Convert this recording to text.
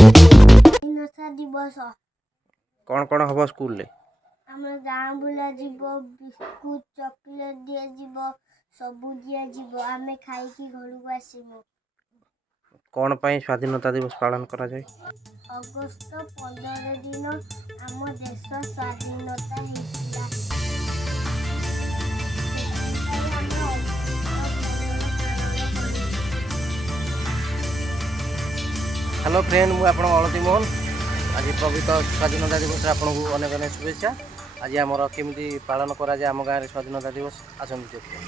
ସ୍ୱାଧୀନତା ଦିବସ कौन हम स्कूल रे आम गाँ बुला बिस्कुट चॉकलेट दिया सबू दिया आम खाई घर को आसबू। कौन पाई स्वाधीनता दिवस पालन करा जाए? अगस्त 15 दिन आम देश स्वाधीनता होता। हेलो फ्रेंड मु आपण अलती मोहन आज पवित्र स्वाधीनता दिवस आपन को अनेक अनेक शुभेच्छा। आज आमर केमी पालन करा जाए आम गाँव स्वाधीनता दिवस आसंती देखिए।